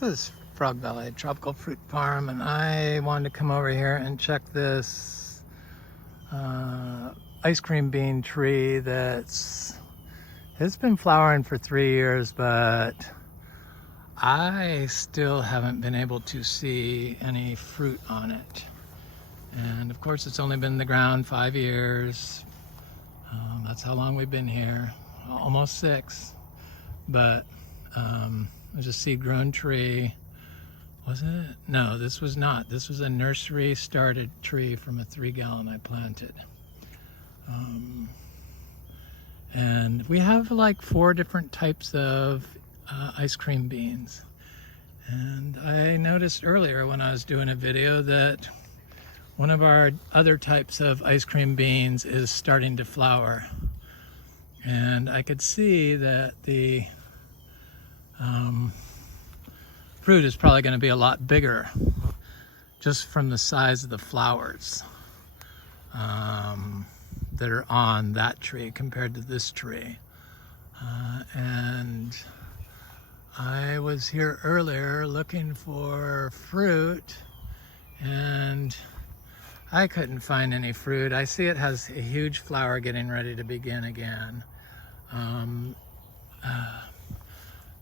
This is Frog Valley Tropical Fruit Farm, and I wanted to come over here and check this ice cream bean tree it's been flowering for 3 years, but I still haven't been able to see any fruit on it. And of course, it's only been in the ground 5 years. That's how long we've been here, almost 6. But it was a seed-grown tree. Was it? No, this was not. This was a nursery started tree from a 3-gallon I planted. And we have like 4 different types of ice cream beans. And I noticed earlier when I was doing a video that one of our other types of ice cream beans is starting to flower. And I could see that the fruit is probably going to be a lot bigger just from the size of the flowers that are on that tree compared to this tree. And I was here earlier looking for fruit, and I couldn't find any fruit. I see it has a huge flower getting ready to begin again.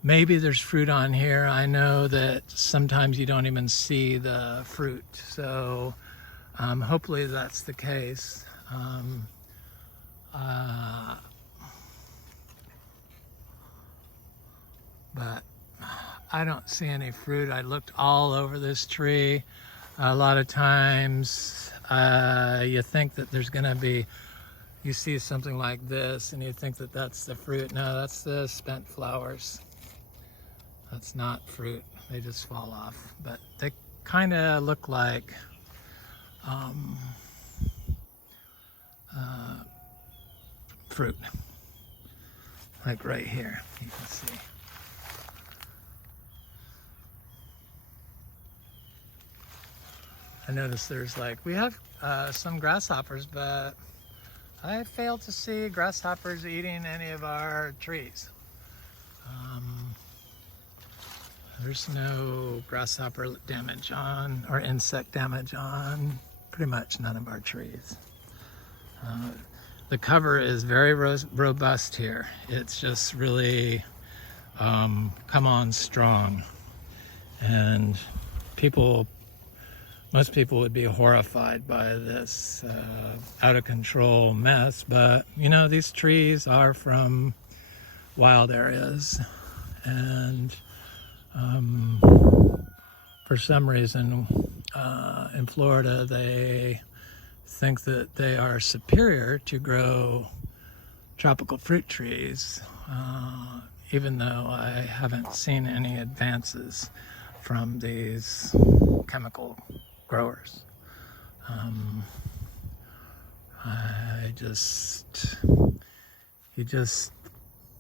Maybe there's fruit on here. I know that sometimes you don't even see the fruit, so hopefully that's the case. But I don't see any fruit. I looked all over this tree. A lot of times you think that there's gonna be, you see something like this and you think that that's the fruit. No, that's the spent flowers. That's not fruit, they just fall off. But they kind of look like fruit, like right here, you can see. I noticed there's like, we have some grasshoppers, but I failed to see grasshoppers eating any of our trees. There's no grasshopper damage on, or insect damage on pretty much none of our trees. The cover is very robust here. It's just really come on strong. And most people would be horrified by this out of control mess, but you know, these trees are from wild areas, and for some reason in Florida they think that they are superior to grow tropical fruit trees, even though I haven't seen any advances from these chemical growers.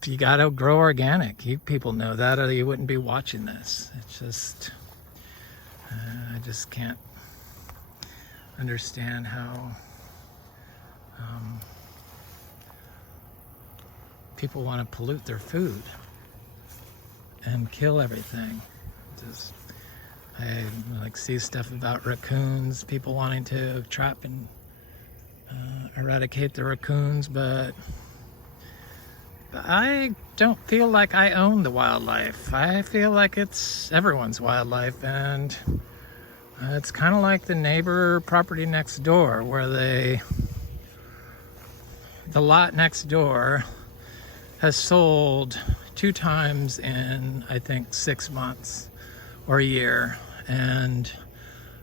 You gotta grow organic. You people know that, or you wouldn't be watching this. It's just, I just can't understand how people want to pollute their food and kill everything. I like see stuff about raccoons, people wanting to trap and eradicate the raccoons, but I don't feel like I own the wildlife. I feel like it's everyone's wildlife, and it's kind of like the neighbor property next door, where the lot next door has sold 2 times in, I think, 6 months or a year. And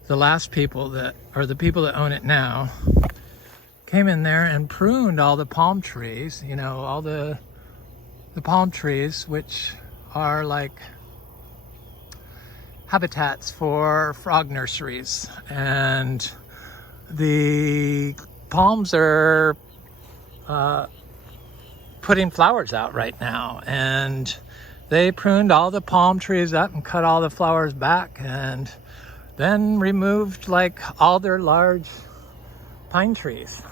the last people that, or the people that own it now, came in there and pruned all the palm trees, you know, all the palm trees, which are like habitats for frog nurseries. And the palms are putting flowers out right now, and they pruned all the palm trees up and cut all the flowers back, and then removed like all their large pine trees.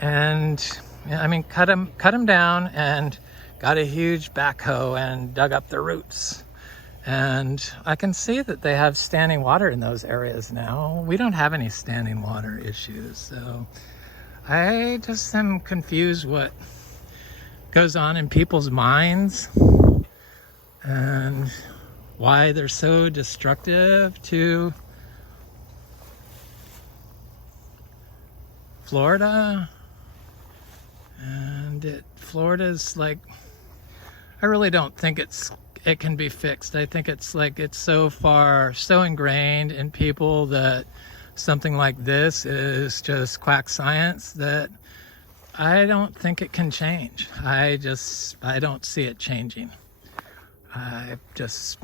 And I mean, cut them down and got a huge backhoe and dug up the roots. And I can see that they have standing water in those areas now. We don't have any standing water issues. So I just am confused what goes on in people's minds and why they're so destructive to Florida. And Florida's like, I really don't think it can be fixed. I think it's like it's so ingrained in people that something like this is just quack science that I don't think it can change. I don't see it changing.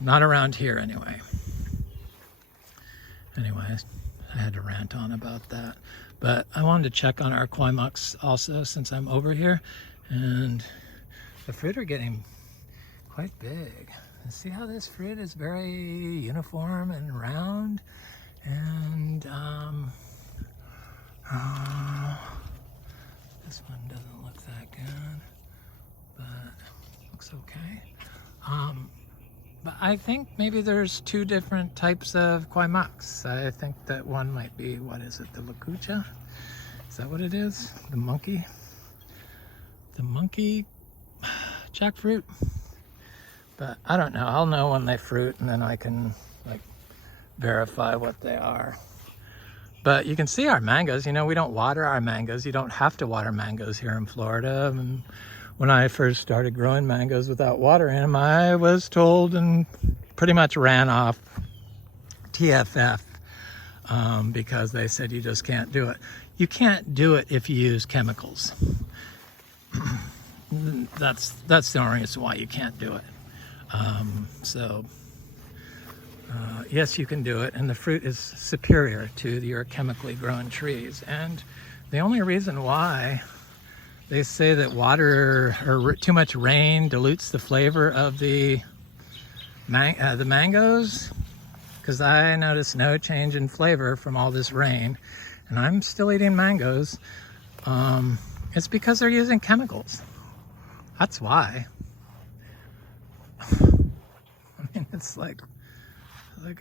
Not around here anyway. Anyways, I had to rant on about that. But I wanted to check on our Kwai Muks also since I'm over here. And the fruit are getting quite big. And see how this fruit is very uniform and round? And this one doesn't look that good, but looks okay. But I think maybe there's two different types of Kwai Muks. I think that one might be, what is it, the lakucha? Is that what it is? The monkey? The monkey jackfruit? But I don't know. I'll know when they fruit and then I can like verify what they are. But you can see our mangoes. You know, we don't water our mangoes. You don't have to water mangoes here in Florida. And when I first started growing mangoes without watering them, I was told and pretty much ran off TFF because they said you just can't do it. You can't do it if you use chemicals. That's the only reason why you can't do it. Yes, you can do it, and the fruit is superior to your chemically grown trees. And the only reason why they say that water or too much rain dilutes the flavor of the mangoes, because I noticed no change in flavor from all this rain, and I'm still eating mangoes. It's because they're using chemicals. That's why. I mean, it's like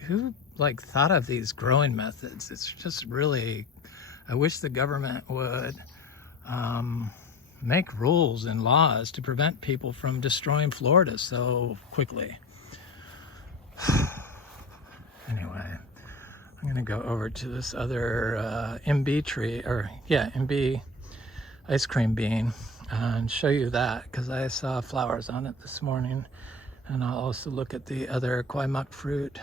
who thought of these growing methods? It's just really, I wish the government would make rules and laws to prevent people from destroying Florida so quickly. Anyway, I'm gonna go over to this other MB tree, MB ice cream bean, and show you that because I saw flowers on it this morning. And I'll also look at the other Kwai Muk fruit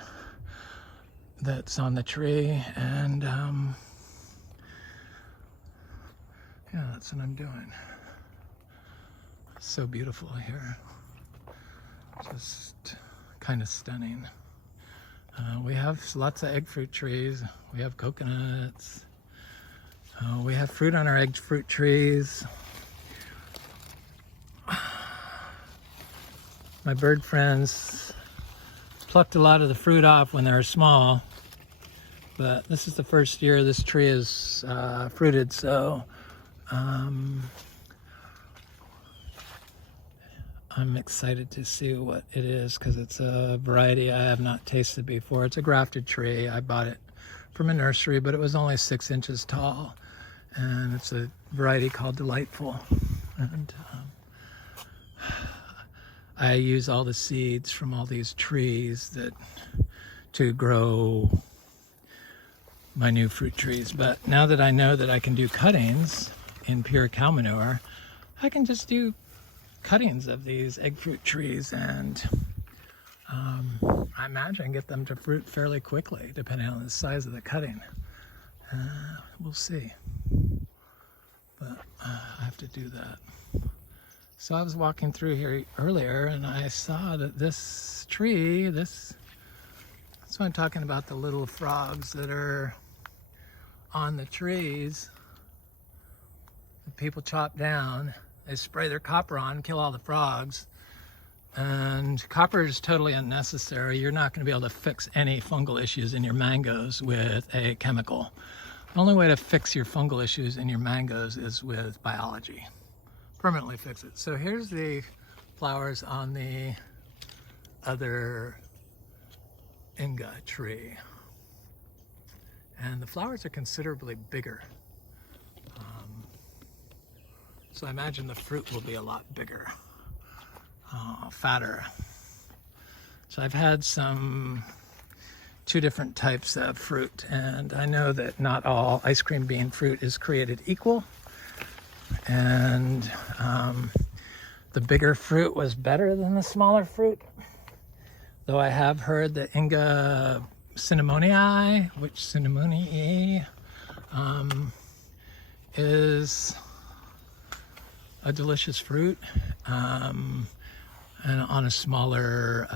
that's on the tree, and yeah, that's what I'm doing. It's so beautiful here, just kind of stunning. We have lots of egg fruit trees. We have coconuts. We have fruit on our egg fruit trees. My bird friends plucked a lot of the fruit off when they were small, but this is the first year this tree is fruited, so I'm excited to see what it is because it's a variety I have not tasted before. It's a grafted tree. I bought it from a nursery, but it was only 6 inches tall, and it's a variety called Delightful. And I use all the seeds from all these trees to grow my new fruit trees. But now that I know that I can do cuttings in pure cow manure, I can just do cuttings of these egg fruit trees, and I imagine get them to fruit fairly quickly depending on the size of the cutting. We'll see, but I have to do that. So I was walking through here earlier and I saw that this tree, that's what I'm talking about, the little frogs that are on the trees that people chop down. They spray their copper on, kill all the frogs. And copper is totally unnecessary. You're not going to be able to fix any fungal issues in your mangoes with a chemical. The only way to fix your fungal issues in your mangoes is with biology. Permanently fix it. So here's the flowers on the other Inga tree. And the flowers are considerably bigger. So I imagine the fruit will be a lot bigger, fatter. So I've had two different types of fruit, and I know that not all ice cream bean fruit is created equal. And the bigger fruit was better than the smaller fruit. Though I have heard that Inga cinnamonii, is a delicious fruit, and on a smaller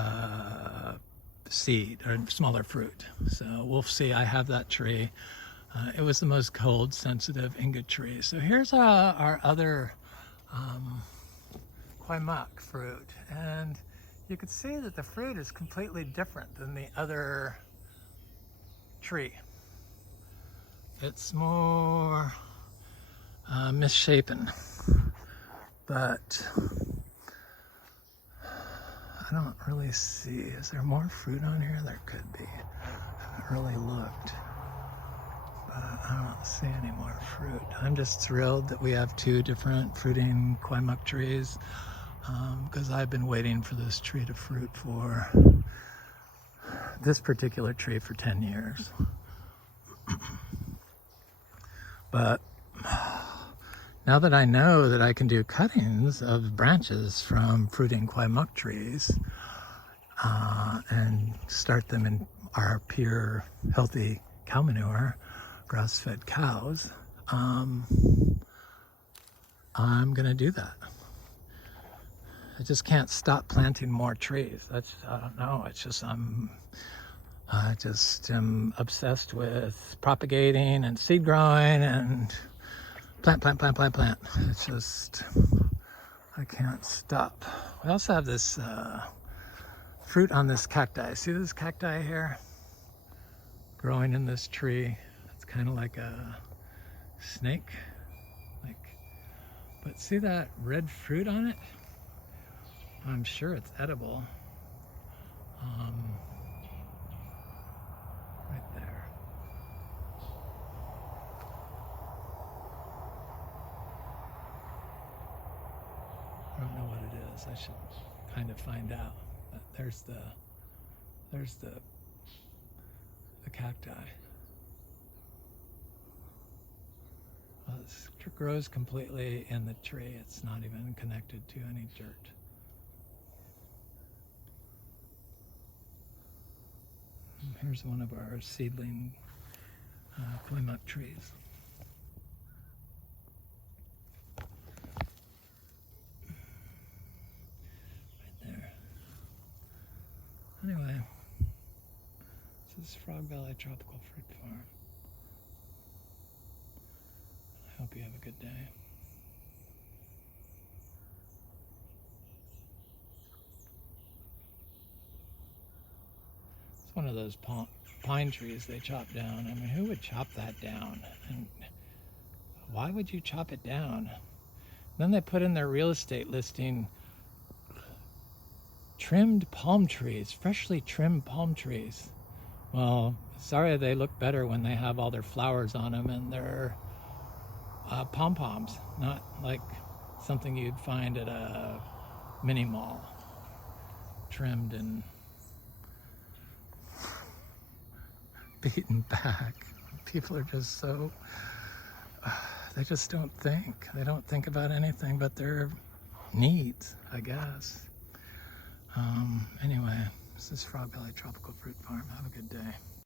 seed or smaller fruit. So we'll see. I have that tree. It was the most cold sensitive Inga tree. So here's our other Kwai Muk fruit, and you can see that the fruit is completely different than the other tree. It's more misshapen, but I don't really see. Is there more fruit on here? There could be. I haven't really looked, but I don't see any more fruit. I'm just thrilled that we have two different fruiting Kwai Muk trees, because I've been waiting for this tree to fruit for this particular tree for 10 years. But now that I know that I can do cuttings of branches from fruiting Kwai Muk trees and start them in our pure, healthy cow manure, grass-fed cows, I'm gonna do that. I just can't stop planting more trees. I don't know, it's just I just am obsessed with propagating and seed growing and plant. It's just, I can't stop. We also have this fruit on this cacti. See this cacti here? Growing in this tree. It's kind of like a snake. But see that red fruit on it? I'm sure it's edible. Right there. I don't know what it is. I should kind of find out. But there's the cacti. Well, this grows completely in the tree. It's not even connected to any dirt. Here's one of our seedling Kwai Muk trees. Right there. Anyway, this is Frog Valley Tropical Fruit Farm. I hope you have a good day. One of those pine trees they chop down. I mean, who would chop that down? And why would you chop it down? Then they put in their real estate listing, trimmed palm trees, freshly trimmed palm trees. Well, sorry, they look better when they have all their flowers on them and their pom-poms, not like something you'd find at a mini mall, trimmed and beaten back. People are just so, they just don't think. They don't think about anything but their needs, I guess. Anyway, this is Frog Valley Tropical Fruit Farm. Have a good day.